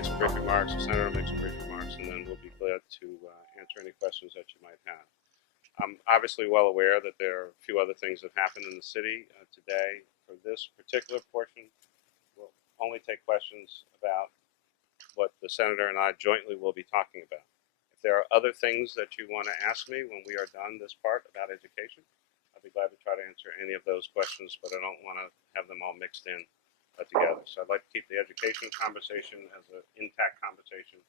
make some brief remarks, the Senator will make some brief remarks, and then we'll be glad to answer any questions that you might have. I'm obviously well aware that there are a few other things that happened in the city today. For this particular portion, we'll only take questions about what the Senator and I jointly will be talking about. If there are other things that you want to ask me when we are done this part about education, I'll be glad to try to answer any of those questions, but I don't want to have them all mixed in together. So I'd like to keep the education conversation as an intact conversation,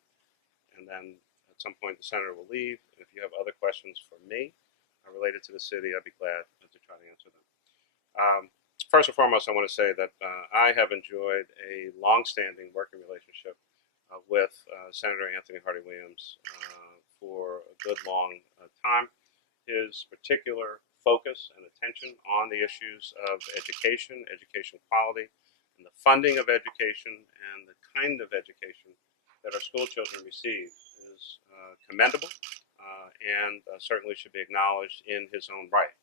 and then at some point the Senator will leave. And if you have other questions for me related to the city, I'd be glad to try to answer them. First and foremost, I want to say that I have enjoyed a long-standing working relationship with Senator Anthony Hardy Williams for a good long time. His particular focus and attention on the issues of education, education quality, and the funding of education and the kind of education that our school children receive is commendable and certainly should be acknowledged in his own right.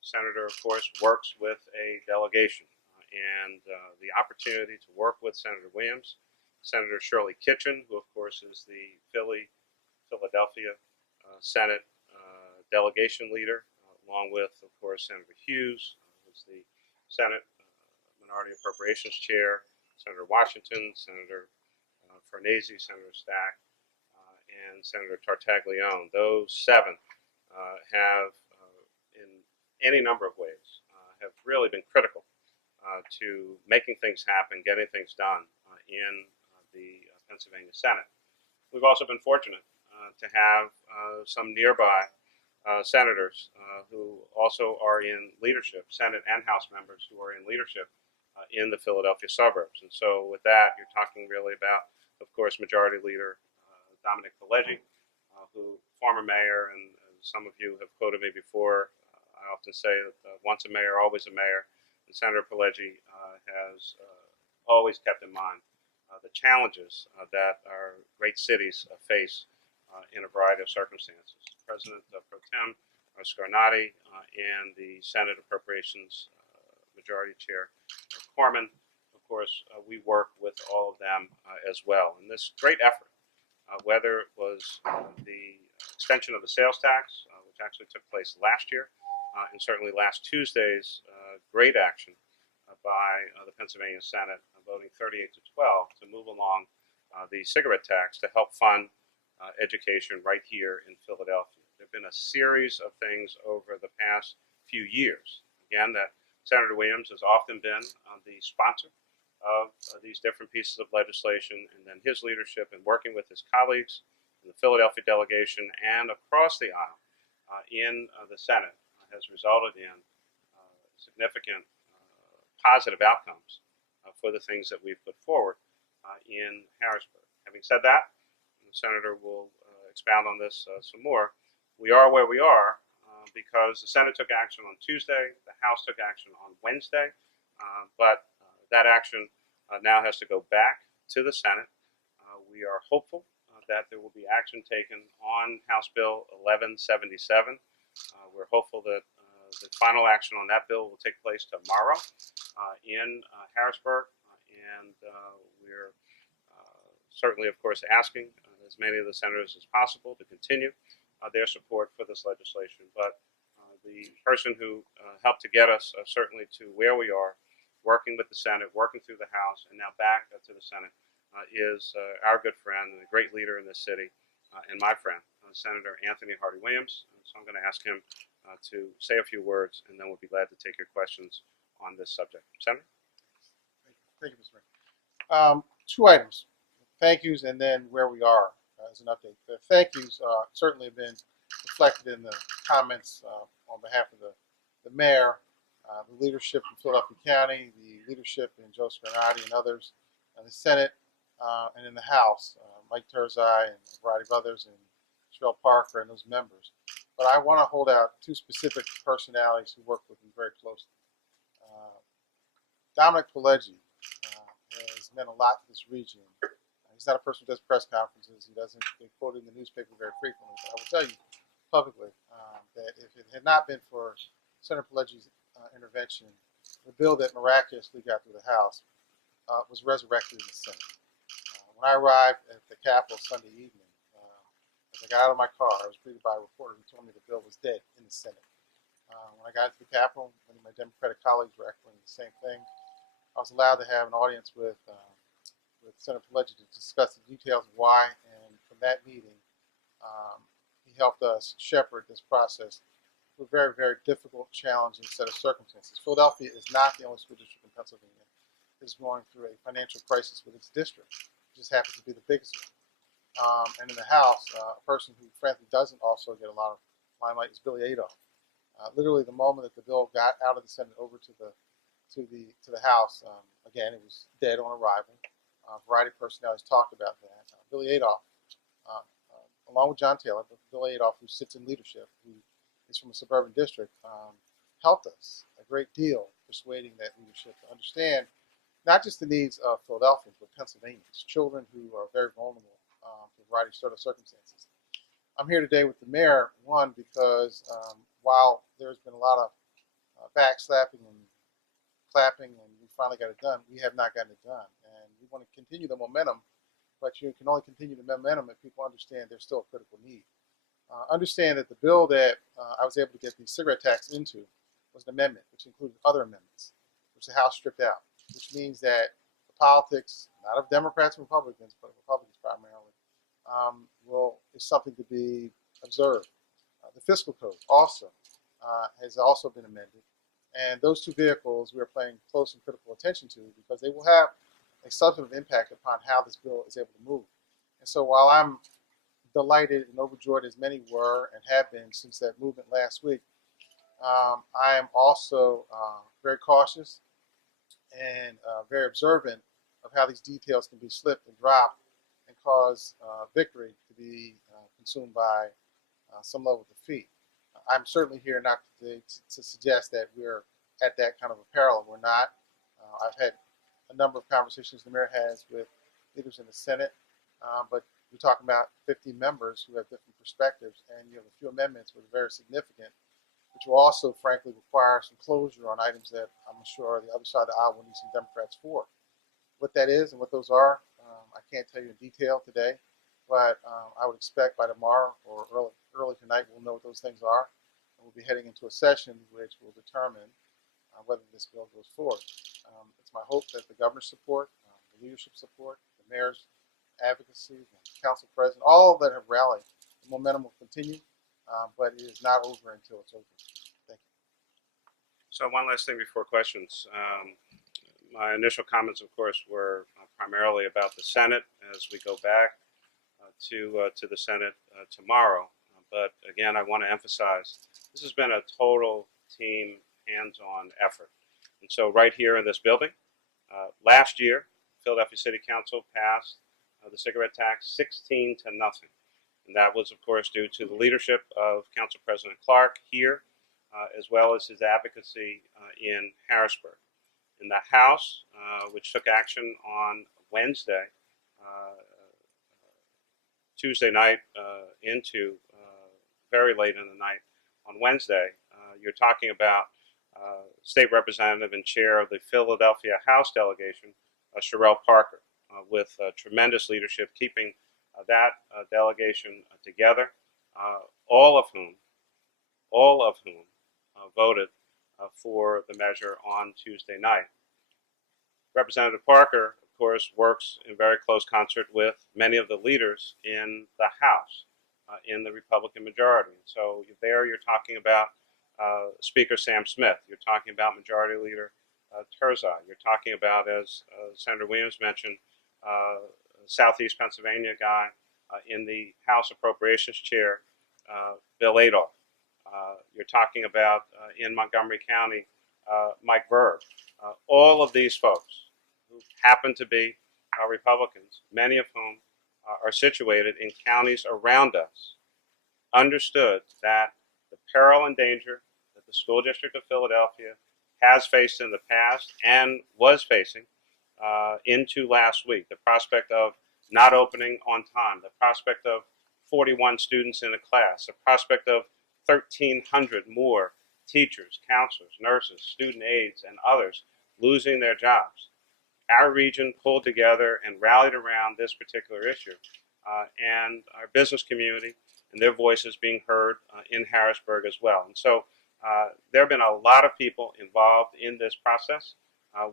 The Senator, of course, works with a delegation, and the opportunity to work with Senator Williams, Senator Shirley Kitchen, who of course is the Philadelphia Senate delegation leader, along with, of course, Senator Hughes, who's the Senate Minority Appropriations Chair, Senator Washington, Senator Farnese, Senator Stack, and Senator Tartaglione. Those seven have, in any number of ways, have really been critical to making things happen, getting things done in the Pennsylvania Senate. We've also been fortunate to have some nearby senators who also are in leadership, Senate and House members who are in leadership in the Philadelphia suburbs. And so with that, you're talking really about, of course, Majority Leader Dominic Pileggi, who former mayor, and some of you have quoted me before. I often say that once a mayor, always a mayor. And Senator Pileggi has always kept in mind the challenges that our great cities face in a variety of circumstances. President Pro Tem Scarnati and the Senate Appropriations Majority Chair Corman, of course, we work with all of them as well. And this great effort, whether it was the extension of the sales tax, which actually took place last year, and certainly last Tuesday's great action by the Pennsylvania Senate, voting 38 to 12 to move along the cigarette tax to help fund education right here in Philadelphia. There have been a series of things over the past few years, again, that Senator Williams has often been the sponsor of these different pieces of legislation, and then his leadership in working with his colleagues in the Philadelphia delegation and across the aisle in the Senate has resulted in significant positive outcomes for the things that we've put forward in Harrisburg. Having said that, the Senator will expound on this some more. We are where we are because the Senate took action on Tuesday, the House took action on Wednesday, but that action now has to go back to the Senate. We are hopeful that there will be action taken on House Bill 1177. We're hopeful that the final action on that bill will take place tomorrow in Harrisburg, and we're certainly, of course, asking as many of the senators as possible to continue their support for this legislation. But the person who helped to get us certainly to where we are, working with the Senate, working through the House, and now back to the Senate, is our good friend and a great leader in this city, and my friend, Senator Anthony Hardy Williams. So I'm going to ask him to say a few words, and then we'll be glad to take your questions on this subject. Senator? Thank you, Mr. Mayor. Two items, thank yous, and then where we are as an update. The thank yous certainly have been reflected in the comments on behalf of the mayor, the leadership in Philadelphia County, the leadership in Joe Scarnati and others, in the Senate, and in the House, Mike Terzai and a variety of others, and Sherelle Parker and those members. But I want to hold out two specific personalities who work with me very closely. Dominic Pileggi has meant a lot to this region. He's not a person who does press conferences. He doesn't get quoted in the newspaper very frequently. But I will tell you publicly that if it had not been for Senator Pileggi's intervention, the bill that miraculously got through the House was resurrected in the Senate. When I arrived at the Capitol Sunday evening, as I got out of my car, I was greeted by a reporter who told me the bill was dead in the Senate. When I got to the Capitol, many of my Democratic colleagues were echoing the same thing. I was allowed to have an audience with Senator Phila to discuss the details of why, and from that meeting, he helped us shepherd this process through a very, very difficult, challenging set of circumstances. Philadelphia is not the only school district in Pennsylvania that is going through a financial crisis with its district. It just happens to be the biggest one. And in the House, a person who frankly doesn't also get a lot of limelight is Billy Adolph. Literally, the moment that the bill got out of the Senate over to the House, again, it was dead on arrival. A variety of personalities talked about that. Billy Adolph, along with John Taylor, but Billy Adolph, who sits in leadership, who is from a suburban district, helped us a great deal persuading that leadership to understand not just the needs of Philadelphians, but Pennsylvanians, children who are very vulnerable to a variety of circumstances. I'm here today with the mayor, one, because while there's been a lot of backslapping and clapping and we finally got it done, we have not gotten it done. And we want to continue the momentum, but you can only continue the momentum if people understand there's still a critical need. Understand that the bill that I was able to get the cigarette tax into was an amendment, which included other amendments, which the House stripped out, which means that the politics, not of Democrats and Republicans, but of Republicans primarily, is something to be observed. The fiscal code also has also been amended. And those two vehicles we are paying close and critical attention to because they will have a substantive impact upon how this bill is able to move. And so while I'm delighted and overjoyed as many were and have been since that movement last week, I am also very cautious and very observant of how these details can be slipped and dropped and cause victory to be consumed by some level of defeat. I'm certainly here not to suggest that we're at that kind of a peril. We're not. I've had a number of conversations the mayor has with leaders in the Senate, but you're talking about 50 members who have different perspectives, and you have a few amendments that are very significant, which will also, frankly, require some closure on items that I'm sure the other side of the aisle will need some Democrats for. What that is and what those are, I can't tell you in detail today, but I would expect by tomorrow or early tonight we'll know what those things are. And we'll be heading into a session which will determine whether this bill goes forward. It's my hope that the governor's support, the leadership support, the mayor's advocacy, the council president, all that have rallied, the momentum will continue, but it is not over until it's over. Thank you. So one last thing before questions. My initial comments, of course, were primarily about the Senate as we go back to the Senate tomorrow. But again, I want to emphasize this has been a total team, hands-on effort. And so right here in this building, last year, Philadelphia City Council passed the cigarette tax 16-0. And that was, of course, due to the leadership of Council President Clark here, as well as his advocacy in Harrisburg. In the House, which took action on Wednesday, Tuesday night into very late in the night on Wednesday, you're talking about State Representative and Chair of the Philadelphia House Delegation, Sherelle Parker, with tremendous leadership, keeping that delegation together, all of whom voted for the measure on Tuesday night. Representative Parker, of course, works in very close concert with many of the leaders in the House, in the Republican majority. So there you're talking about Speaker Sam Smith. You're talking about Majority Leader Turzai. You're talking about, as Senator Williams mentioned, Southeast Pennsylvania guy in the House Appropriations Chair, Bill Adolph. You're talking about in Montgomery County, Mike Verb. All of these folks who happen to be Republicans, many of whom are situated in counties around us, understood that the peril and danger that the school district of Philadelphia has faced in the past and was facing into last week, the prospect of not opening on time, the prospect of 41 students in a class, the prospect of 1,300 more teachers, counselors, nurses, student aides, and others losing their jobs. our region pulled together and rallied around this particular issue, and our business community and their voices being heard in Harrisburg as well. And so there have been a lot of people involved in this process.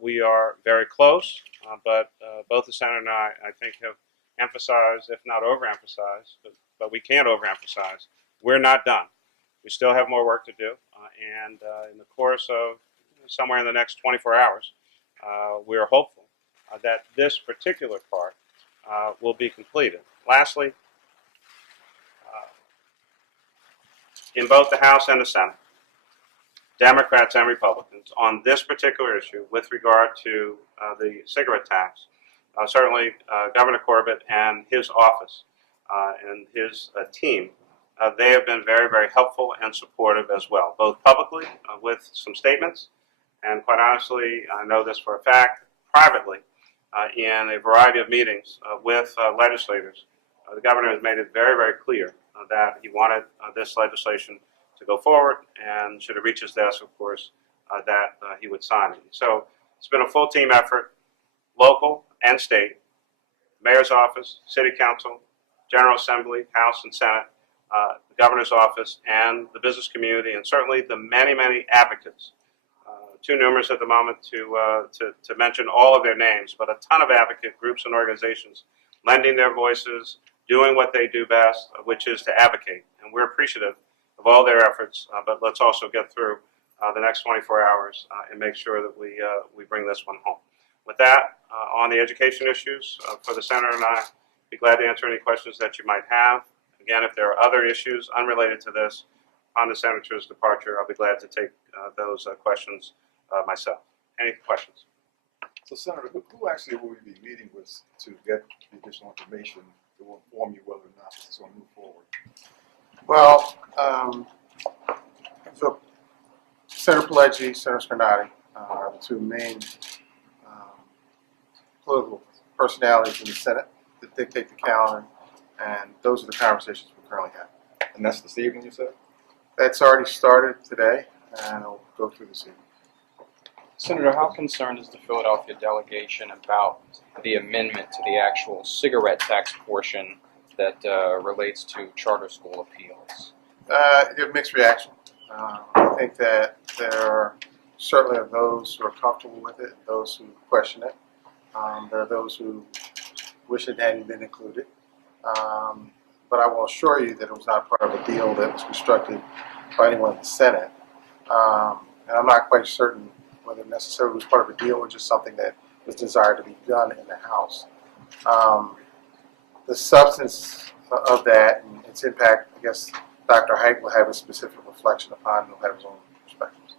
We are very close, but both the Senator and I think, have emphasized, if not overemphasized, but we can't overemphasize, we're not done. We still have more work to do, and in the course of somewhere in the next 24 hours, we are hopeful that this particular part will be completed. Lastly, in both the House and the Senate, Democrats and Republicans, on this particular issue with regard to the cigarette tax, certainly Governor Corbett and his office and his team, they have been very, very helpful and supportive as well, both publicly with some statements, and quite honestly, I know this for a fact, privately in a variety of meetings with legislators. The governor has made it very, very clear that he wanted this legislation to go forward, and should it reach his desk, of course, that he would sign it. So it's been a full team effort, local and state, mayor's office, city council, general assembly, House and Senate, the governor's office, and the business community, and certainly the many, many advocates. Too numerous at the moment to mention all of their names, but a ton of advocate groups and organizations lending their voices, doing what they do best, which is to advocate. And we're appreciative of all their efforts, but let's also get through the next 24 hours and make sure that we bring this one home. With that, on the education issues, for the Senator and I, be glad to answer any questions that you might have. Again, if there are other issues unrelated to this on the Senator's departure, I'll be glad to take those questions myself. Any questions? So, Senator, who actually will we be meeting with to get the additional information that will inform you whether or not this is going to move forward? Well, so Senator Pileggi, Senator Scarnati are the two main political personalities in the Senate that dictate the calendar, and those are the conversations we currently have. And that's this evening, you said? That's already started today, and it'll go through this evening. Senator, how concerned is the Philadelphia delegation about the amendment to the actual cigarette tax portion that relates to charter school appeals? You have mixed reaction. I think that there are certainly those who are comfortable with it, those who question it. There are those who wish it hadn't been included. But I will assure you that it was not part of a deal that was constructed by anyone in the Senate. And I'm not quite certain whether it necessarily was part of a deal or just something that was desired to be done in the House. The substance of that and its impact, I guess Dr. Haidt will have a specific reflection upon, and he'll have his own perspectives.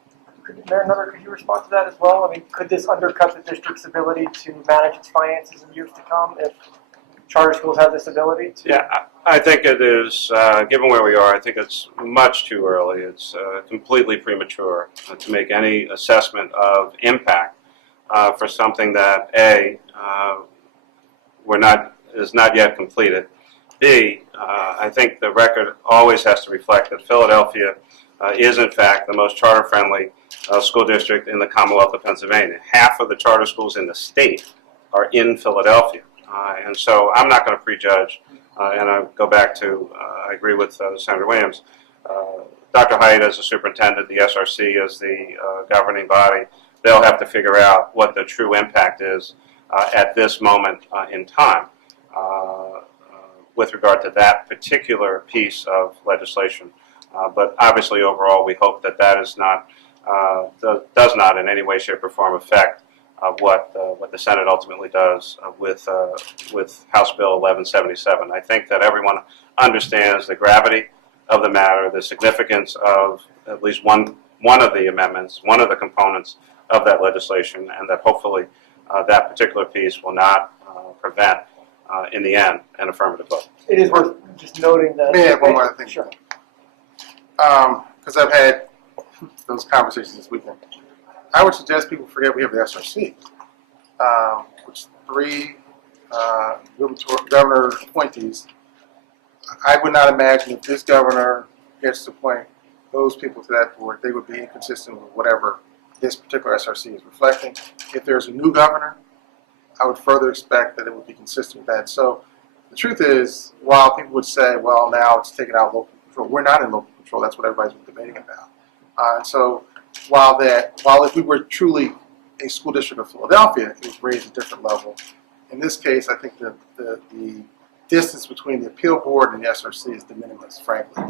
Mayor Nutter, could you respond to that as well? I mean, could this undercut the district's ability to manage its finances in years to come if charter schools have this ability to? Yeah, I think it is, given where we are, I think it's much too early. It's completely premature to make any assessment of impact for something that, A, is not yet completed. B, I think the record always has to reflect that Philadelphia is, in fact, the most charter-friendly school district in the Commonwealth of Pennsylvania. Half of the charter schools in the state are in Philadelphia. And so I'm not going to prejudge, and I go back to, I agree with Senator Williams. Dr. Haidt as the superintendent, the SRC as the governing body, they'll have to figure out what the true impact is at this moment in time with regard to that particular piece of legislation. But obviously, overall, we hope that that is not, does not in any way, shape, or form affect what the Senate ultimately does with House Bill 1177. I think that everyone understands the gravity of the matter, the significance of at least one of the amendments, one of the components of that legislation, and that hopefully that particular piece will not prevent, in the end, an affirmative vote. It is worth just noting that. Let me add one more thing. Sure. Because I've had those conversations this weekend. I would suggest people forget we have the SRC, which three governor appointees. I would not imagine if this governor gets to appoint those people to that board, they would be inconsistent with whatever this particular SRC is reflecting. If there's a new governor, I would further expect that it would be consistent with that. So the truth is, while people would say, well, now it's taken out of local control, we're not in local control. That's what everybody's debating about. And so while if we were truly a school district of Philadelphia, it would raise a different level. In this case, I think the distance between the appeal board and the SRC is de minimis, frankly,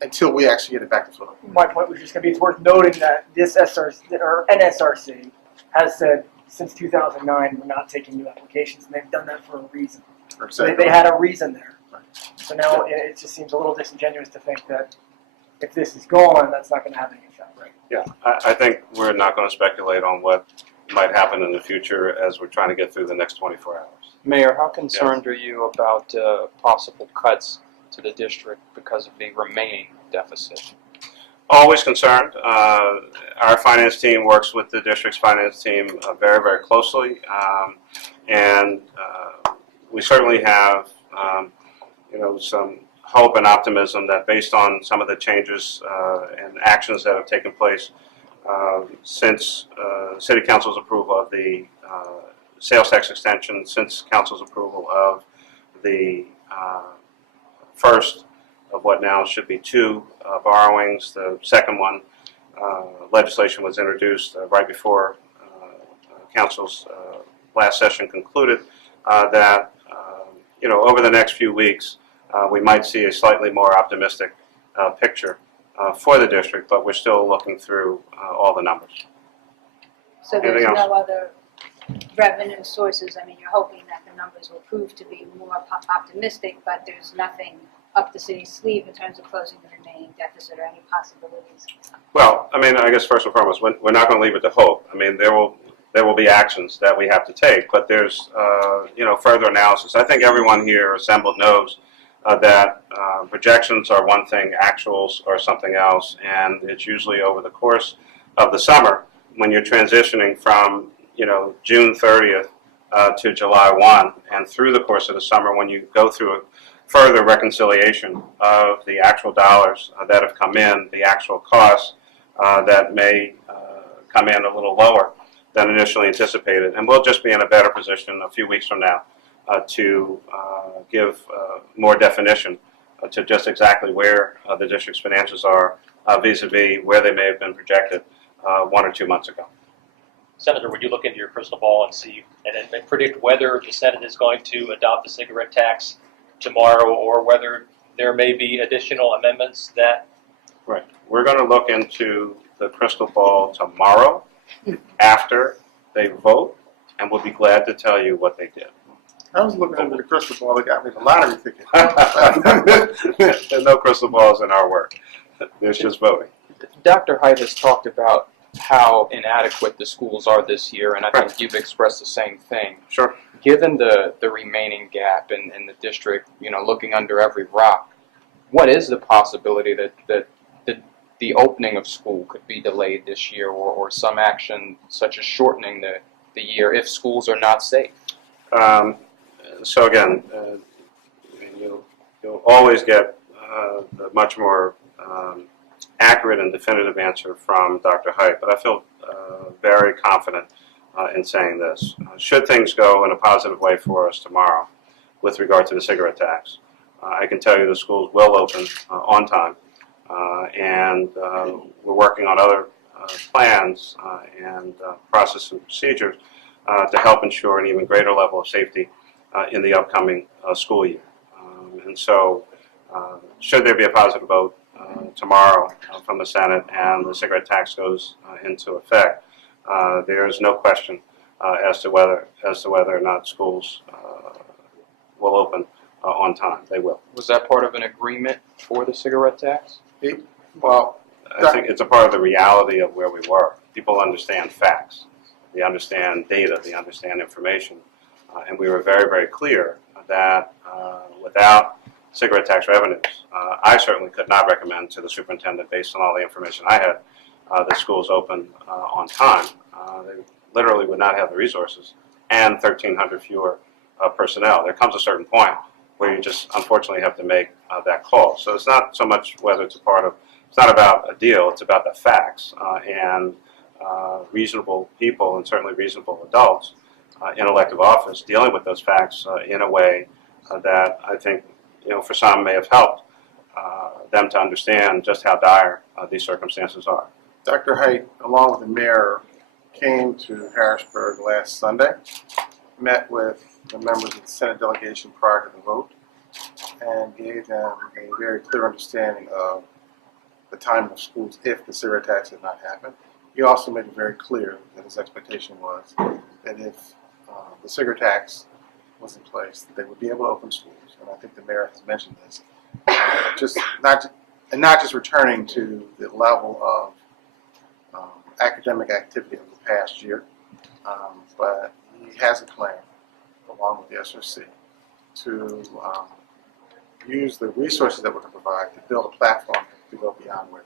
until we actually get it back to Philadelphia. My point was just going to be, it's worth noting that this SRC or NSRC has said since 2009 we're not taking new applications, and they've done that for a reason. So they had a reason there. Right. So now it just seems a little disingenuous to think that if this is gone, that's not going to have any effect. Right. Yeah, I think we're not going to speculate on what might happen in the future as we're trying to get through the next 24 hours. Mayor, how concerned are you about possible cuts to the district because of the remaining deficit? Always concerned. Our finance team works with the district's finance team very, very closely, and we certainly have, some hope and optimism that based on some of the changes and actions that have taken place since City Council's approval of the sales tax extension, since Council's approval of the first of what now should be two borrowings. The second one, legislation was introduced right before Council's last session concluded, that over the next few weeks we might see a slightly more optimistic picture for the district, but we're still looking through all the numbers. So there's Anything no other revenue sources? I mean, you're hoping that the numbers will prove to be more optimistic, but there's nothing up the city's sleeve in terms of closing the remaining deficit or any possibilities? Well, I mean, I guess first and foremost, we're not going to leave it to hope. I mean, there will be actions that we have to take, but there's further analysis. I think everyone here assembled knows that projections are one thing, actuals are something else, and it's usually over the course of the summer when you're transitioning from June 30th to July 1, and through the course of the summer when you go through a further reconciliation of the actual dollars that have come in, the actual costs that may come in a little lower than initially anticipated, and we'll just be in a better position a few weeks from now to give more definition to just exactly where the district's finances are vis-a-vis where they may have been projected 1 or 2 months ago. Senator, would you look into your crystal ball and see and predict whether the Senate is going to adopt the cigarette tax tomorrow, or whether there may be additional amendments that? Right. We're going to look into the crystal ball tomorrow after they vote, and we'll be glad to tell you what they did. I was looking under the crystal ball that got me the lottery ticket. There's no crystal balls in our work. There's just voting. Dr. Height has talked about how inadequate the schools are this year, and I think you've expressed the same thing. Sure. Given the remaining gap in the district, looking under every rock, what is the possibility that the opening of school could be delayed this year, or some action such as shortening the year if schools are not safe? So again, you'll always get the much more accurate and definitive answer from Dr. Height, but I feel very confident in saying this. Should things go in a positive way for us tomorrow with regard to the cigarette tax, I can tell you the schools will open on time, and we're working on other plans and process and procedures to help ensure an even greater level of safety in the upcoming school year. And so, should there be a positive vote tomorrow from the Senate and the cigarette tax goes into effect, there is no question as to whether or not schools will open on time. They will. Was that part of an agreement for the cigarette tax? Well, I think it's a part of the reality of where we were. People understand facts. They understand data. They understand information. And we were very, very clear that without cigarette tax revenues, I certainly could not recommend to the superintendent, based on all the information I had, that schools open on time. They literally would not have the resources and 1,300 fewer personnel. There comes a certain point where you just unfortunately have to make that call. So it's not so much whether it's not about a deal, it's about the facts, and reasonable people, and certainly reasonable adults, in elective office, dealing with those facts in a way that I think, for some may have helped them to understand just how dire these circumstances are. Dr. Height, along with the mayor, came to Harrisburg last Sunday, met with the members of the Senate delegation prior to the vote, and gave them a very clear understanding of the timing of schools if the cigarette tax had not happened. He also made it very clear that his expectation was that if the cigarette tax was in place, that they would be able to open schools. And I think the mayor has mentioned this. Not just returning to the level of academic activity of the past year, but he has a plan, along with the SRC, to use the resources that we can provide to build a platform to go beyond where.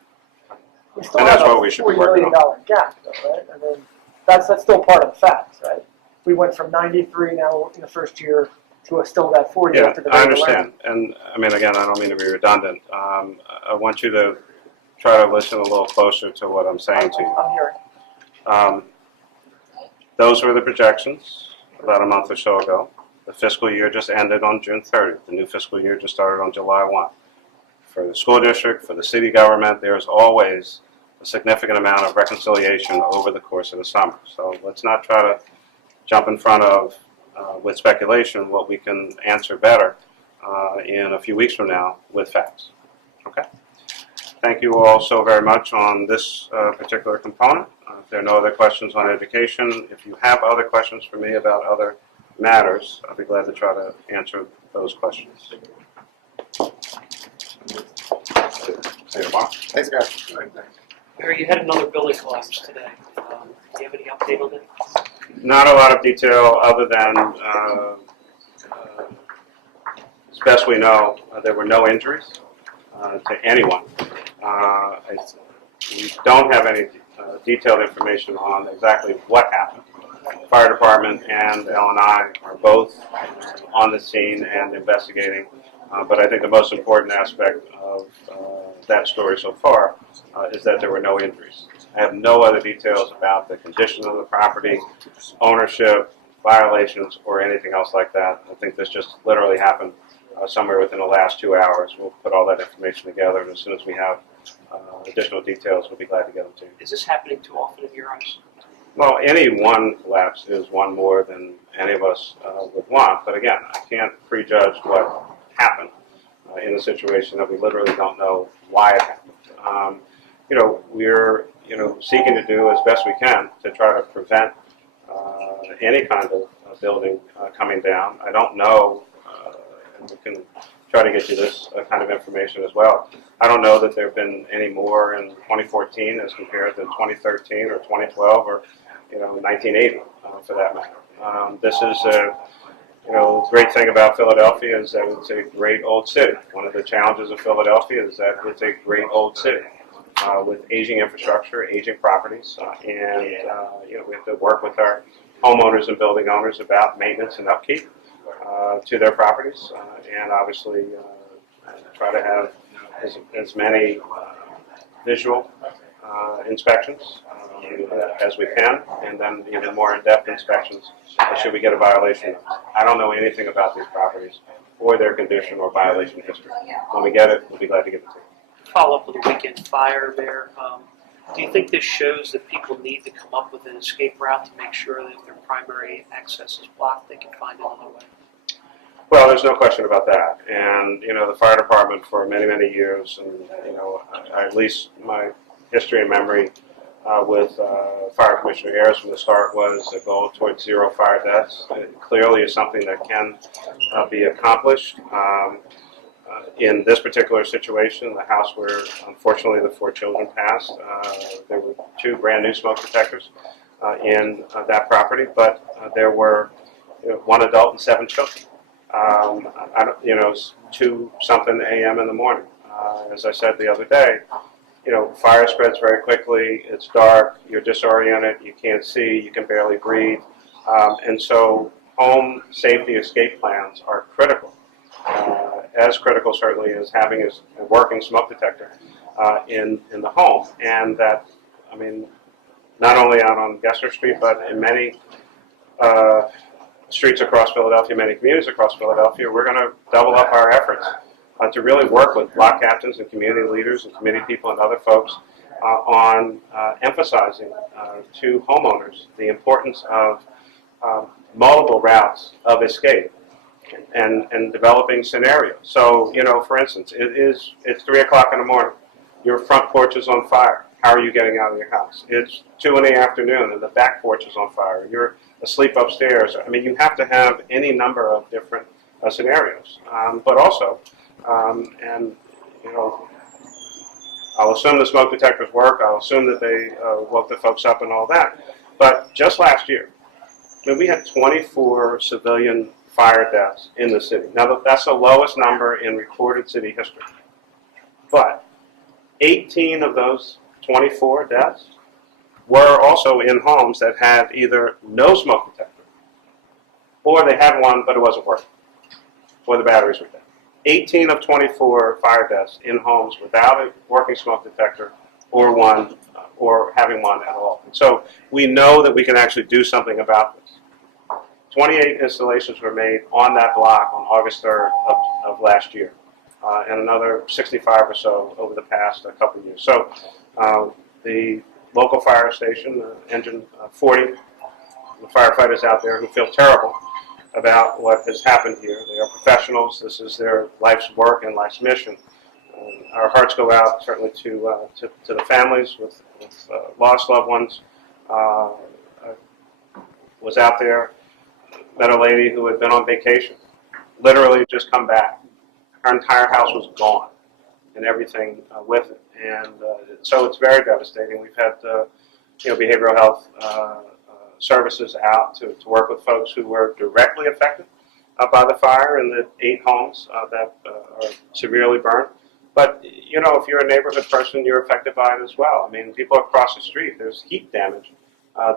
We still And that's have a what we should be $40 working million gap, though, right? I mean, that's still part of the facts, right? We went from 93 now in the first year to still that 40 Yeah, after the I very last. understand. And I mean, again, I don't mean to be redundant. I want you to try to listen a little closer to what I'm saying to you. I'm hearing. Those were the projections about a month or so ago. The fiscal year just ended on June 30th. The new fiscal year just started on July 1. For the school district, for the city government, there's always a significant amount of reconciliation over the course of the summer. So let's not try to jump in front of, with speculation, what we can answer better in a few weeks from now with facts. Okay? Thank you all so very much on this particular component. If there are no other questions on education, if you have other questions for me about other matters, I'll be glad to try to answer those questions. See you tomorrow. Thanks, guys. Mary, you had another building collapse today. Do you have any update on it? Not a lot of detail other than, as best we know, there were no injuries to anyone. We don't have any detailed information on exactly what happened. The fire department and L&I are both on the scene and investigating. But I think the most important aspect of that story so far is that there were no injuries. I have no other details about the condition of the property, ownership, violations, or anything else like that. I think this just literally happened somewhere within the last 2 hours. We'll put all that information together, and as soon as we have additional details, we'll be glad to get them to you. Is this happening too often in your eyes? Well, any one collapse is one more than any of us would want, but again, I can't prejudge what happened in a situation that we literally don't know why it happened. We're seeking to do as best we can to try to prevent any kind of building coming down. I don't know, and we can try to get you this kind of information as well. I don't know that there have been any more in 2014 as compared to 2013 or 2012 or 1980 for that matter. This is the great thing about Philadelphia is that it's a great old city. One of the challenges of Philadelphia is that it's a great old city with aging infrastructure, aging properties, and we have to work with our homeowners and building owners about maintenance and upkeep to their properties, and obviously try to have as many visual inspections as we can, and then even more in-depth inspections should we get a violation. I don't know anything about these properties or their condition or violation history. When we get it, we'll be glad to give it to you. Follow up with the weekend fire there. Do you think this shows that people need to come up with an escape route to make sure that if their primary access is blocked, they can find another way? Well, there's no question about that. And, the fire department for many, many years, and, at least my history and memory with Fire Commissioner Ayers from the start was a goal towards zero fire deaths. It clearly is something that can be accomplished. In this particular situation, the house where unfortunately the 4 children passed, there were 2 brand new smoke detectors in that property, but there were 1 adult and 7 children. It's 2-something a.m. in the morning. As I said the other day, fire spreads very quickly. It's dark. You're disoriented. You can't see. You can barely breathe. And so home safety escape plans are critical. As critical, certainly, as having a working smoke detector in the home. And that, not only out on Gessner Street, but in many streets across Philadelphia, many communities across Philadelphia, we're going to double up our efforts to really work with block captains and community leaders and committee people and other folks on emphasizing to homeowners the importance of multiple routes of escape and developing scenarios. So, you know, for instance, it's 3 o'clock in the morning. Your front porch is on fire. How are you getting out of your house? It's 2 in the afternoon and the back porch is on fire. You're asleep upstairs. I mean, you have to have any number of different scenarios. But also, and you know, I'll assume the smoke detectors work. I'll assume that they woke the folks up and all that. But just last year, I mean, we had 24 civilian fire deaths in the city. Now, that's the lowest number in recorded city history. But 18 of those 24 deaths were also in homes that had either no smoke detector, or they had one but it wasn't working, or the batteries were dead. 18 of 24 fire deaths in homes without a working smoke detector or one, or having one at all. And so we know that we can actually do something about this. 28 installations were made on that block on August 3rd of last year, and another 65 or so over the past couple of years. So the local fire station, Engine 40, the firefighters out there who feel terrible about what has happened here. They are professionals. This is their life's work and life's mission. Our hearts go out certainly to the families with lost loved ones. Was out there, met a lady who had been on vacation, literally just come back. Her entire house was gone and everything with it. And so it's very devastating. We've had behavioral health services out to work with folks who were directly affected by the fire in the 8 homes that are severely burned. But, you know, if you're a neighborhood person, you're affected by it as well. I mean, people across the street, there's heat damage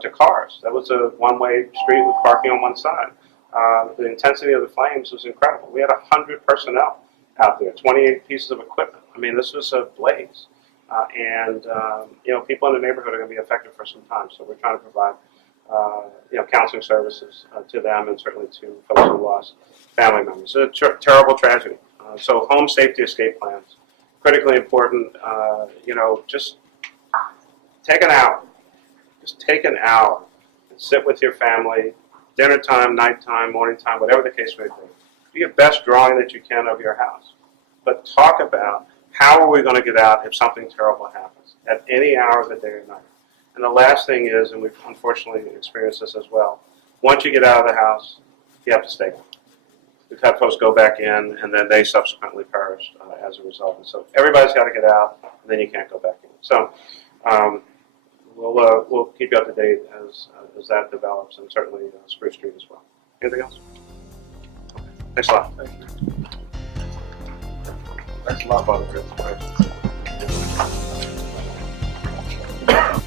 to cars. That was a one-way street with parking on one side. The intensity of the flames was incredible. We had 100 personnel out there, 28 pieces of equipment. I mean, this was a blaze. You know, people in the neighborhood are going to be affected for some time. So we're trying to provide counseling services to them, and certainly to folks who lost family members. It's a terrible tragedy. So home safety escape plans, critically important. Just take an hour. Just take an hour and sit with your family, dinner time, nighttime, morning time, whatever the case may be. Do your best drawing that you can of your house. But talk about how are we going to get out if something terrible happens at any hour of the day or night. And the last thing is, and we've unfortunately experienced this as well, once you get out of the house, you have to stay. We've had folks go back in, and then they subsequently perished as a result. And so everybody's got to get out, and then you can't go back in. So we'll keep you up to date as that develops, and certainly Spruce Street as well. Anything else? Thanks a lot. Thank you. Thanks a lot, Father.